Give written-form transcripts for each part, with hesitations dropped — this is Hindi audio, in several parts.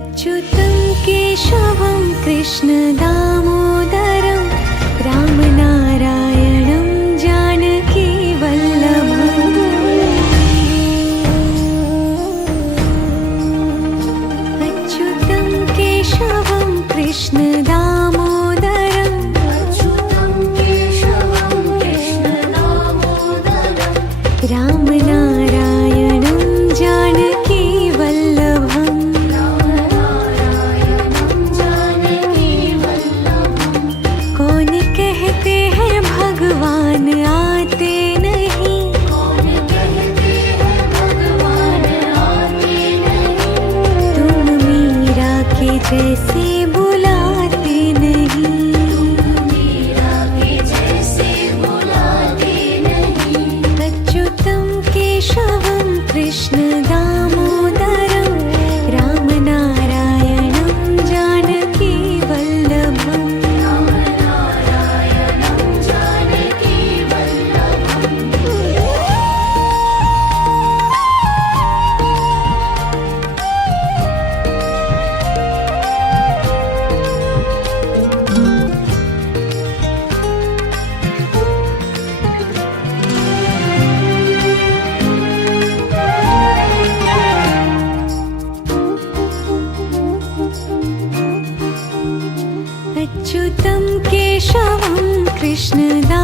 अच्युतं केशवं कृष्णदामोदरं रामनारायणं जानकीवल्लभम्। अच्युतं केशवं कृष्णदामोदरं रामनारायणं जानकीवल्लभम्। कौन कहते हैं भगवान आते नहीं, तुम मीरा के जैसे बुलाते नहीं। अच्युतं केशवं कृष्णदामोदरं रामनारायणं जानकीवल्लभम्। अच्युतं केशवं कृष्णदामोदरं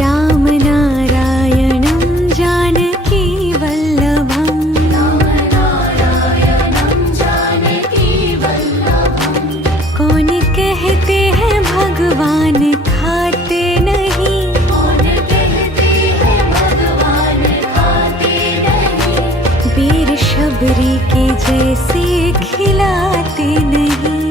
रामनारायणं जानकीवल्लभम्। कौन कहते हैं भगवान खाते नहीं, वीर शबरी के जैसे खिलाते नहीं।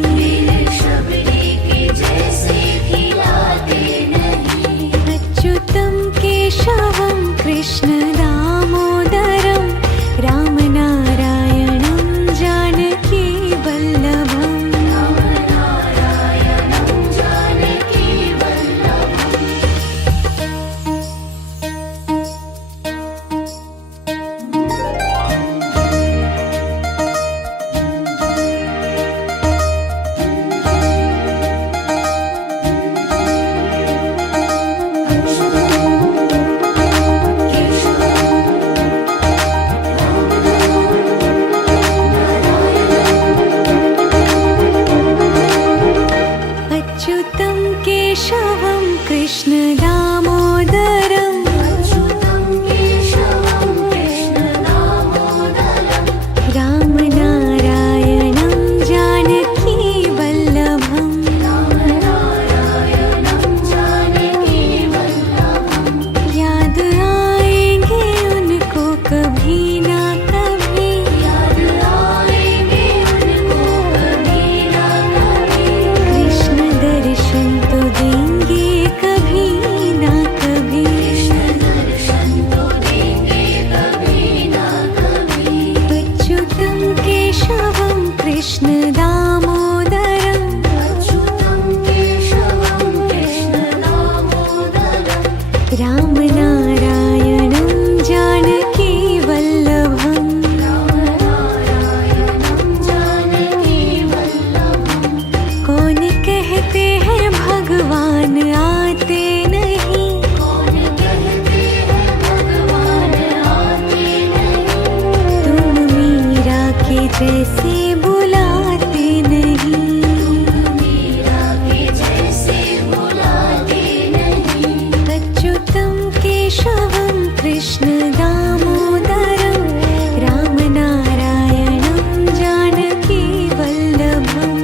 अच्युतं केशवं कृष्णदामोदरं रामनारायणं जानकीवल्लभम्। अच्युतं केशवं कृष्णदामोदरं रामनारायणं जानकीवल्लभम्। याद आएंगे उनको कभी ना कभी, कृष्ण दर्शन तो देंगे कभी ना कभी। अच्युतं केशवं कृष्णदामोदरं रामनारायणं जानकीवल्लभम्। कौन कहते हैं भगवान आते नहीं, तुम मीरा के जैसे बुलाते नहीं। अच्युतं केशवं कृष्णदामोदरं रामनारायणं जानकीवल्लभम्।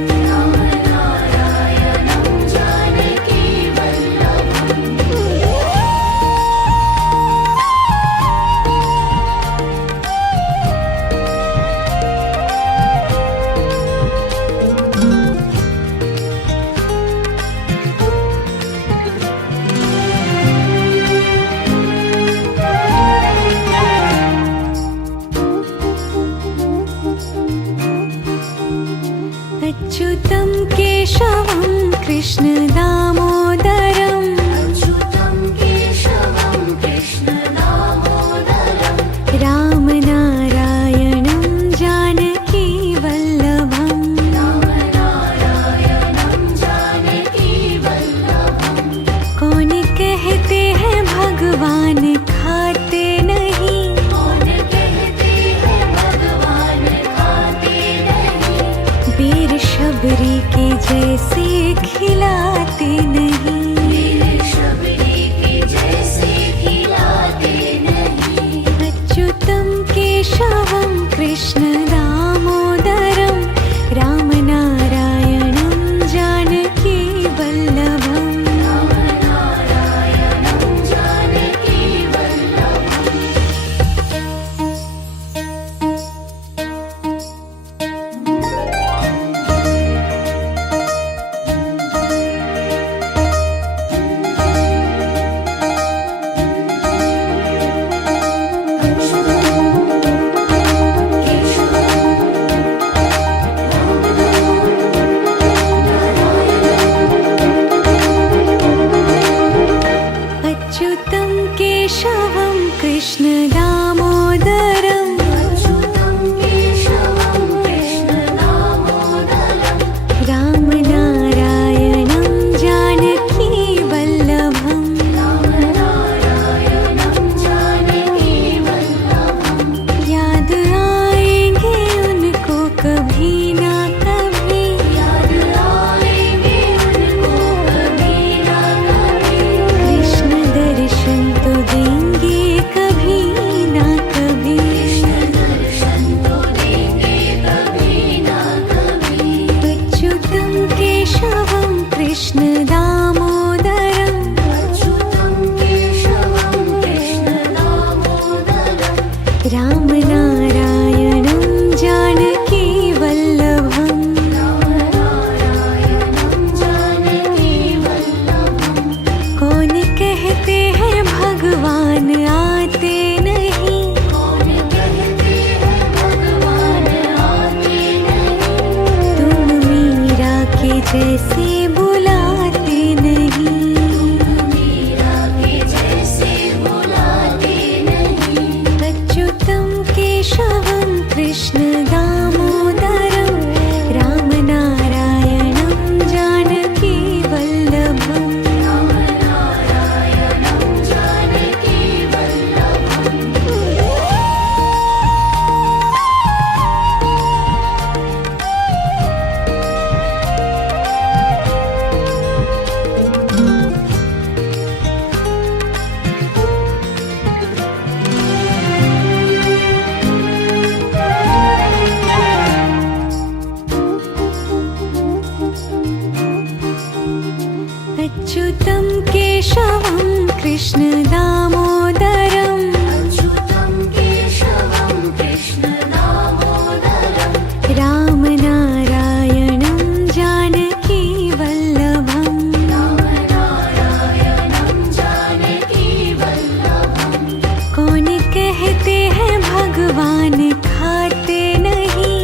अच्युतं केशवं कृष्णदामोदरं अच्युतं केशवं कृष्णदामोदरं कृष्ण दामोदरं रामनारायणं जानकी वल्लभम् अच्युतं केशवं कृष्ण दामोदरं रामनारायणं जानकी वल्लभम् याद आएंगे उनको कभी ना कभी कृष्ण दर्शन तो देंगे कभी ना कभी अच्युतं केशवं कृष्ण दामोदरं रामनारायणं जानकी वल्लभम् कौन कहते हैं भगवान आते नहीं तुम मीरा के जैसे बुलाते नहीं अच्युतं केशवं कृष्ण दामोदरं रामनारायणं जानकी वल्लभम् अच्युतं केशवं कृष्ण दामोदरं रामनारायणं जानकी वल्लभम् कौन कहते हैं भगवान खाते नहीं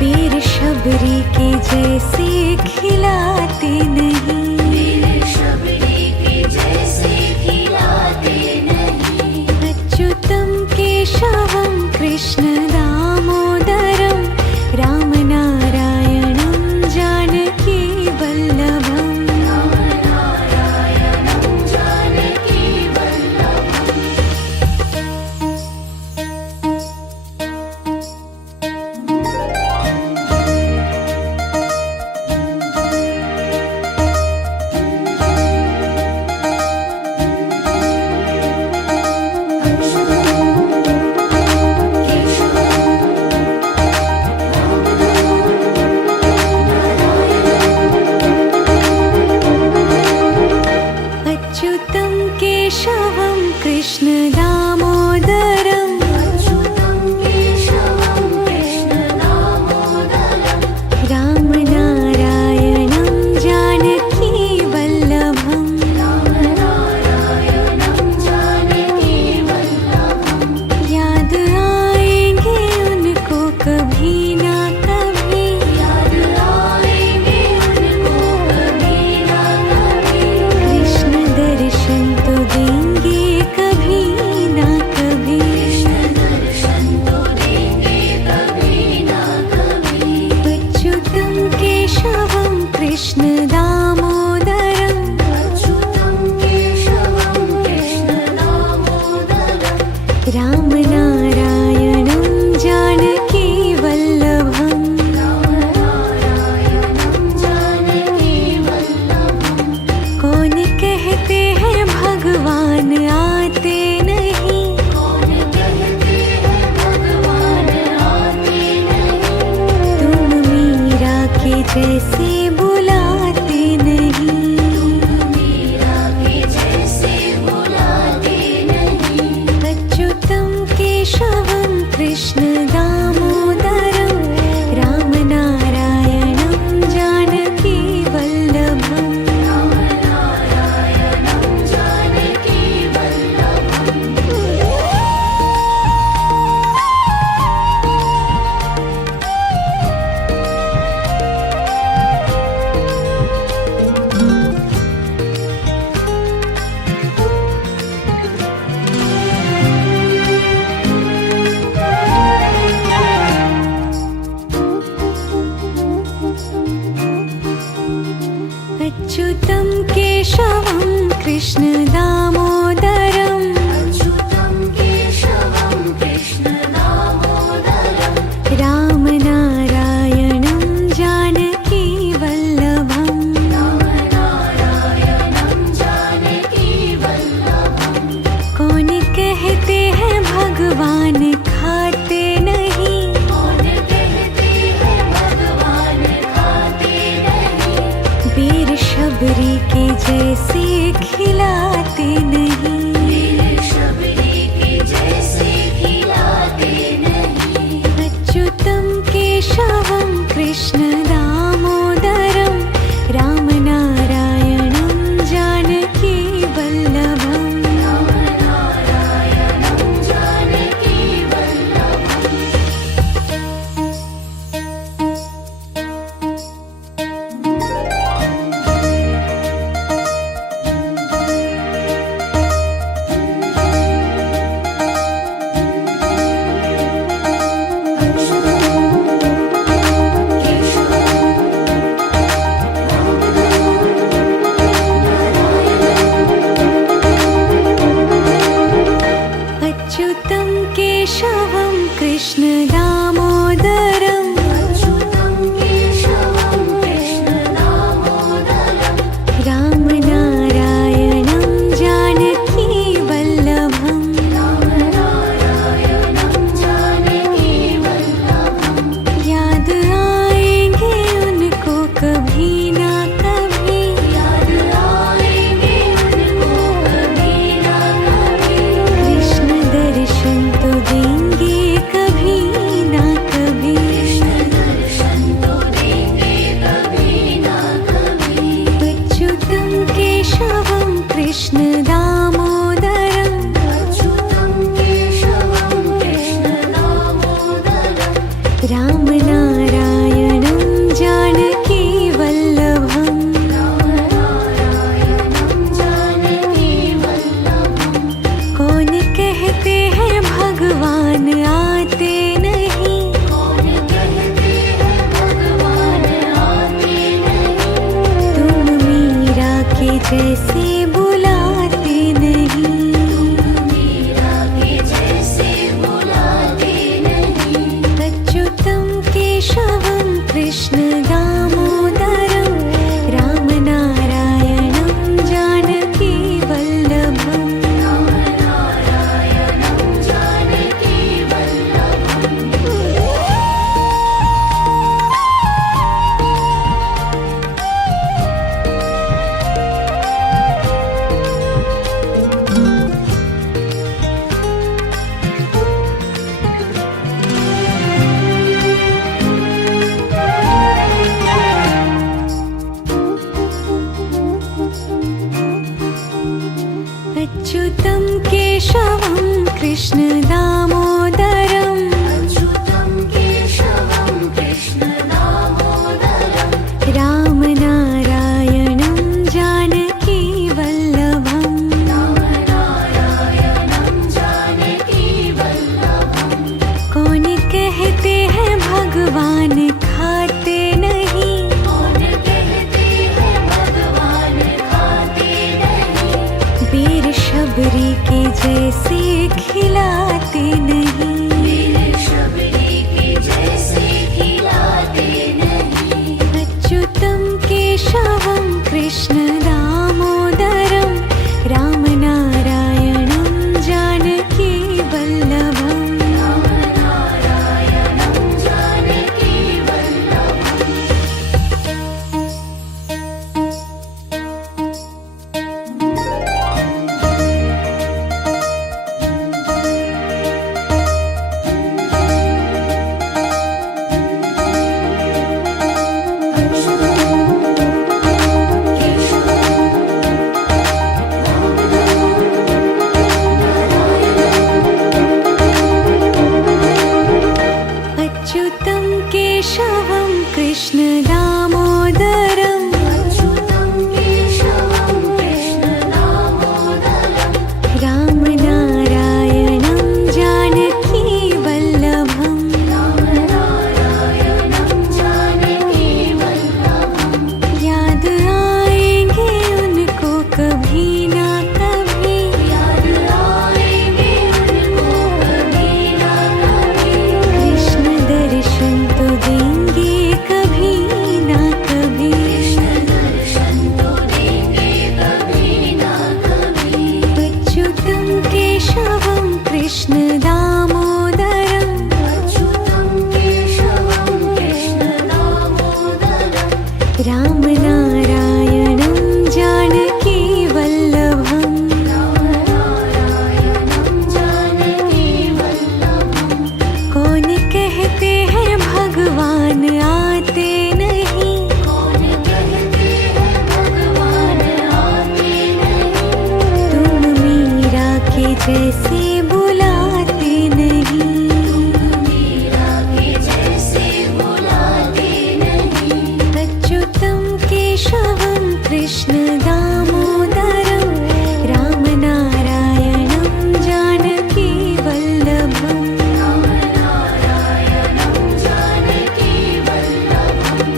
बेर शबरी के जैसे खिलाते नहीं अच्युतं केशवं कृष्ण दामोदरं रामनारायणं जानकी वल्लभम् अच्युतं केशवं कृष्ण दामोदरं रामनारायणं जानकी वल्लभम् याद आएंगे उनको कभी ना कभी कृष्ण दर्शन तो देंगे कभी ना कभी अच्युतं केशवं कृष्ण दामोदरं रामनारायणं जानकी वल्लभम् कौन कहते हैं भगवान भगवान आते नहीं। कौन कहते हैं भगवान आते नहीं। तुम मीरा के जैसे बुलाते नहीं। मीरा के जैसे बुलाते नहीं। अच्युतम केशवम कृष्ण दामोदरम राम नारायणं जानकी वल्लभम। राम नारायणं जानकी वल्लभम्। अच्युतं केशवं कृष्ण दामोदरम अच्युतं केशवं कृष्ण दामोदरम्। राम नारायणं जानकी वल्लभम। राम नारायणं जानकी वल्लभम्। कौन कहते हैं भगवान खाते नहीं। कौन कहते हैं भगवान खाते नहीं। वीर शबरी के जैसे खिलाते नहीं। वीर शबरी के जैसे खिलाते नहीं। अच्युतं केशवं कृष्ण दामोदरम राम नारायणं जानकी वल्लभम। राम नारायणं जानकी वल्लभम्। अच्युतं केशवं कृष्ण दामोदरम अच्युतं केशवं कृष्ण दामोदरम्। राम नारायणं जानकी वल्लभम। राम नारायणं जानकी वल्लभम्। याद आएंगे उनको कभी ना कभी। याद आएंगे उनको कभी ना कभी। कृष्ण दर्शन तो देंगे कभी ना कभी। कृष्ण दर्शन तो देंगे कभी ना कभी। अच्युतं केशवं कृष्ण दामोदरम अच्युतं केशवं कृष्ण दामोदरम्। राम नारायणं जानकी वल्लभम। राम नारायणं जानकी वल्लभम्। कौन कहते हैं भगवान आते नहीं। कौन कहते हैं भगवान आते नहीं। तुम मीरा के जैसे बुलाते नहीं। मीरा के जैसे बुलाते नहीं। अच्युतं केशवं कृष्ण दामोदरम राम नारायणं जानकी वल्लभम। राम नारायणं जानकी वल्लभम्। अच्युतं केशवं कृष्ण दामोदरम अच्युतं केशवं कृष्ण दामोदरम्। राम नारायणं जानकी वल्लभम। राम नारायणं जानकी वल्लभम्। कौन कहते हैं भगवान खाते नहीं। कौन कहते हैं भगवान खाते नहीं। वीर शबरी के जैसे खिलाते नहीं। वीर शबरी के जैसे खिलाते नहीं। अच्युतं केशवं कृष्ण दामोदरम राम नारायणं कृष्ण दामोदरम् अच्युतं केशवं कृष्ण दामोदरम् रामनारायणं जानकी वल्लभम् रामनारायणं जानकी वल्लभम् कौन कहते हैं भगवान आते नहीं कौन कहते हैं भगवान आते नहीं तुम मीरा के जैसे बुलाते नहीं मीरा के जैसे बुलाते नहीं अच्युतं केशवं कृष्ण दामोदरं रामनारायणं जानकी वल्लभम् रामनारायणं जानकी वल्लभम्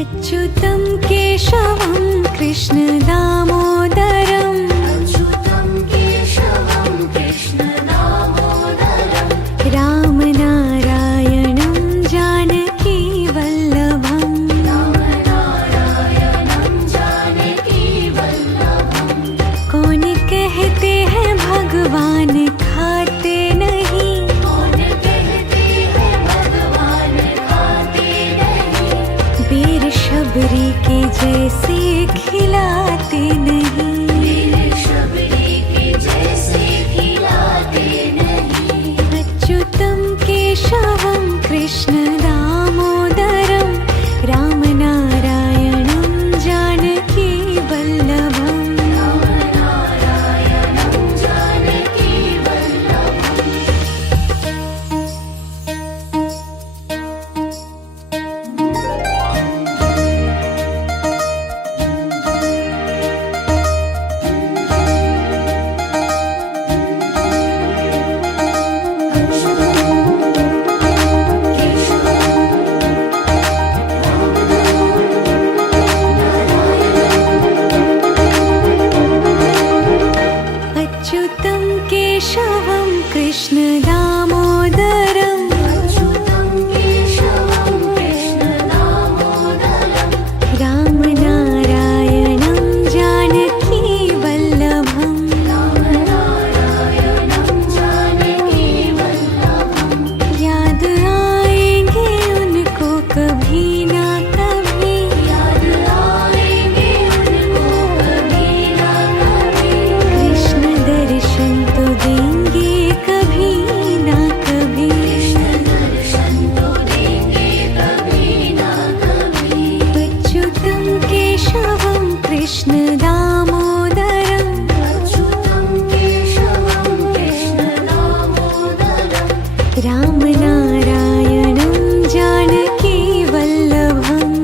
अच्युतं केशवं कृष्ण दामोदरम् अच्युतं केशवं कृष्ण दामोदरम् रामनारायणं जानकी वल्लभम् रामनारायणं जानकी वल्लभम् कौन कहते हैं भगवान खाते नहीं कौन कहते हैं भगवान खाते नहीं वीर शबरी के जैसे खिलाते नहीं मेरे शबरी के जैसे खिलाते नहीं अच्युतं केशवं कृष्ण दामोदरं रामनारायणं जानकी वल्लभम् रामनारायणं जानकी वल्लभम् अच्युतं केशवं कृष्ण दामोदरम् अच्युतं केशवं कृष्ण दामोदरम् रामनारायणं जानकी वल्लभम् रामनारायणं जानकी वल्लभम् याद आएंगे उनको कभी ना कभी याद आएंगे उनको कभी ना कभी कृष्ण दर्शन तो देंगे कभी ना कभी कृष्ण दर्शन तो देंगे कभी ना कभी अच्युतं केशवं कृष्ण दामोदरम् अच्युतं केशवं कृष्ण दामोदरम् रामनारायणं जानकी वल्लभम्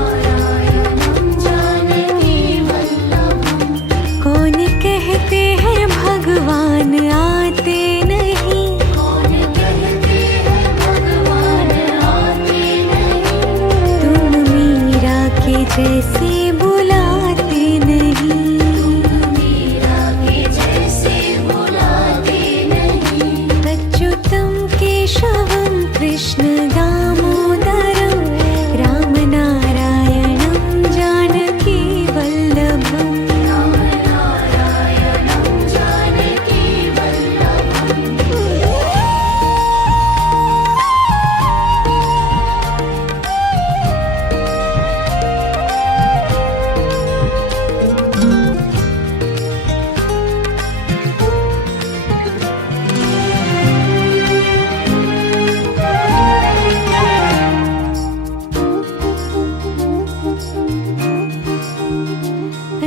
रामनारायणं जानकी वल्लभम् कौन कहते हैं भगवान आते नहीं कौन कहते हैं भगवान आते नहीं तुम मीरा के जैसे बुलाते नहीं मीरा के जैसे बुलाते नहीं अच्युतं केशवं कृष्ण दामोदरं रामनारायणं जानकी वल्लभम् रामनारायणं जानकी वल्लभम्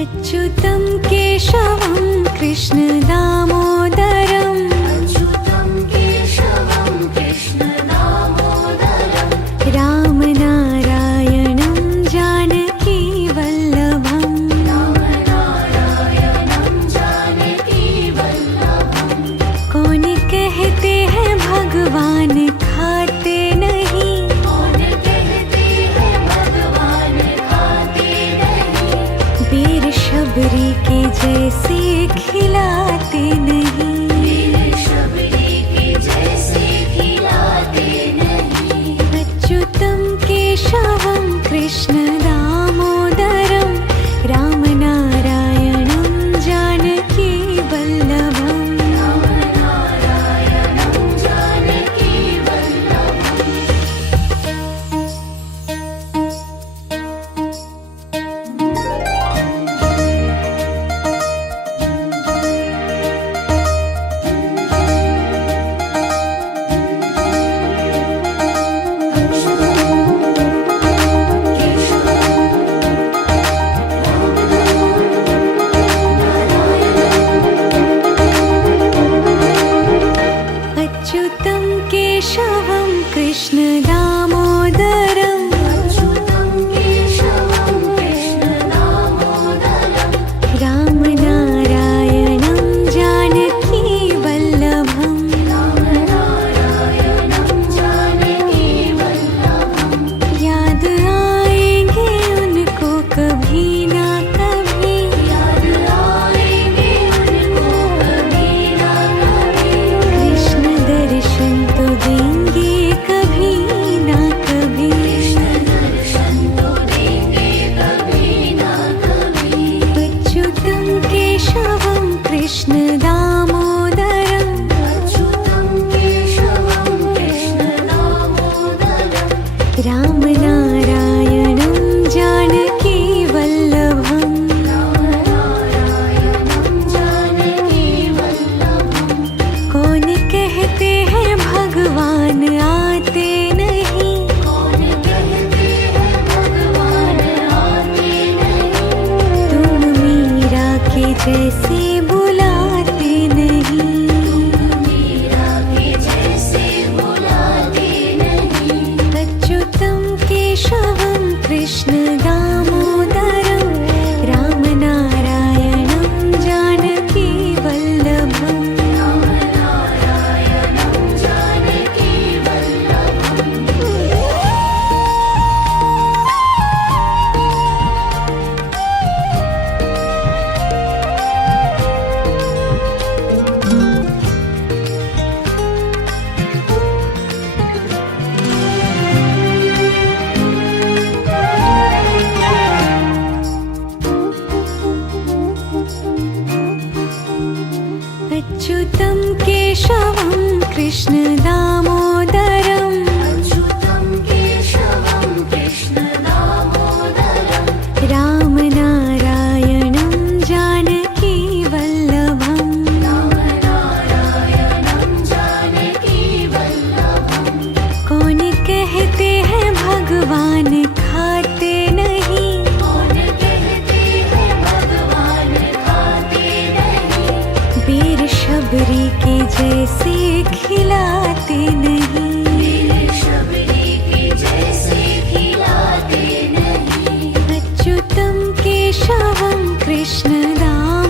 अच्युतं केशवं कृष्ण दामोदरम् अच्युतं केशवं कृष्ण दामोदरम् रामनारायणं जानकी वल्लभम् रामनारायणं जानकी वल्लभम् कौन कहते हैं भगवान खाते नहीं कौन कहते कृष्ण दामोदरं रामनारायणं जानकी वल्लभम् रामनारायणं जानकी वल्लभम् अच्युतं केशवं कृष्ण दामोदरम् अच्युतं केशवं कृष्ण दामोदरम् रामनारायणं जानकी वल्लभम् रामनारायणं जानकी वल्लभम् याद आएंगे उनको कभी ना कभी याद आएंगे उनको कभी ना कभी कृष्ण दर्शन तो देंगे कभी ना कभी कृष्ण दर्शन तो देंगे कभी ना कभी अच्युतं केशवं कृष्ण दामोदरम् अच्युतं केशवं कृष्ण दामोदरम् रामनारायणं जानकी वल्लभम् रामनारायणं जानकी वल्लभम् कौन कहते हैं भगवान आते नहीं कौन कहते हैं भगवान आते नहीं तुम मीरा के जैसे बुलाते नहीं मीरा के जैसे बुलाते नहीं अच्युतं केशवं कृष्ण दामोदरं रामनारायणं जानकी वल्लभम् रामनारायणं जानकी वल्लभम् अच्युतं केशवं कृष्ण दामोदरम् अच्युतं केशवं कृष्ण दामोदरम् रामनारायणं जानकी वल्लभम् रामनारायणं जानकी वल्लभम् कौन कहते हैं भगवान खाते नहीं कौन कहते हैं भगवान खाते नहीं वीर शबरी के जैसे खिलाते नहीं दिल शबरी के जैसे खिलाते नहीं अच्युतं केशवं कृष्ण दामोदरम्